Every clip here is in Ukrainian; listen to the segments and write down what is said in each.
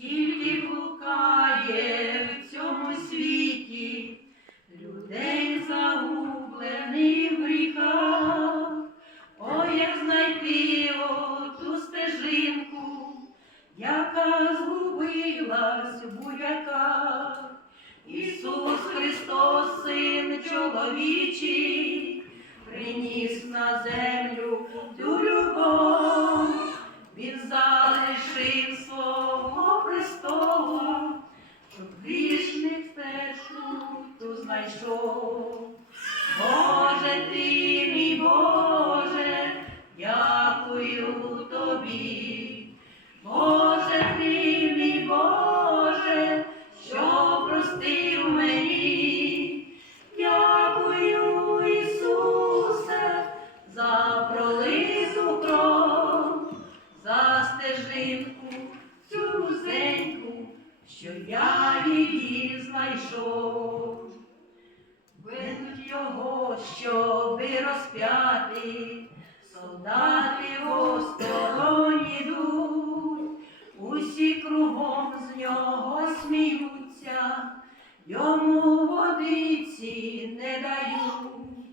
Скільки блукає в цьому світі людей загублених в гріхах, ой, як знайти оту стежинку, яка згубилась в буряках. Ісус Христос, Син чоловічий, приніс на землю знайшов. Боже ти, мій Боже, дякую тобі. Боже ти, мій Боже, що простив мені. Дякую, Ісусе, за пролиту кров, за стежинку цю вузеньку, що я її знайшов. Ведуть його, щоби розп'яти, солдати осторонь ідуть, усі кругом з нього сміються, йому водиці не дають,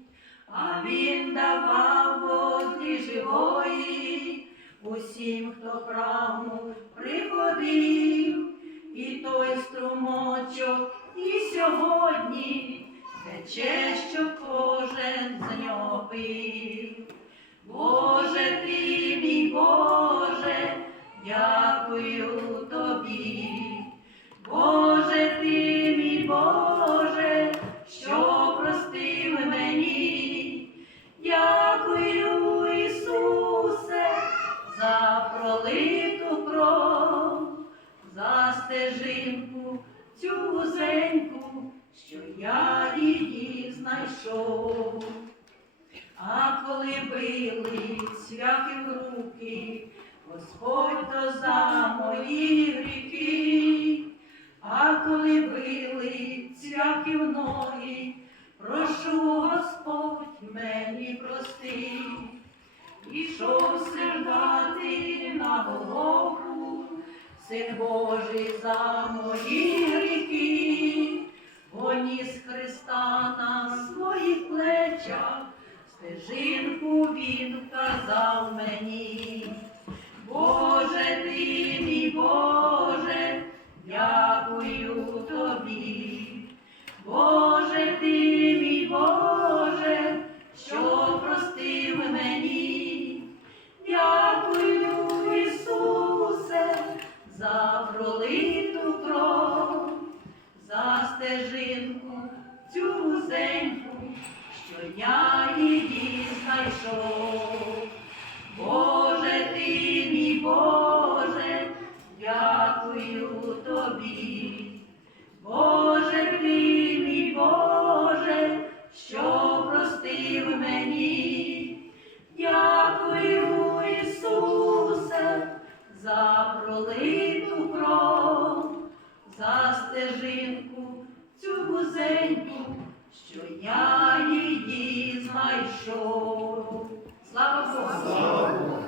а він давав води живої, усім, хто прагнув, приходив, і той струмочок, і сьогодні тече, що кожен з нього пив. Боже ти, мій Боже, дякую тобі. Боже ти, мій Боже, що простив мені. Дякую, Ісусе, за пролиту кров, за стежинку цю вузеньку, що я знайшов. А коли били цвяхи в руки, Господь то за мої гріхи, а коли били цвяхи в ноги, прошу Господь мені прости. Ішов сердати на голову, Син Божий за мої гріхи, він казав мені, Боже ти мій Боже, дякую тобі, Боже ти мій Боже, що простив мені, дякую, Ісусе, за пролиту кров, за стежинку цю вузеньку, щодня. Боже ти Боже, дякую тобі. Боже ти Боже, що простив мені. Дякую, Ісусе, за пролив.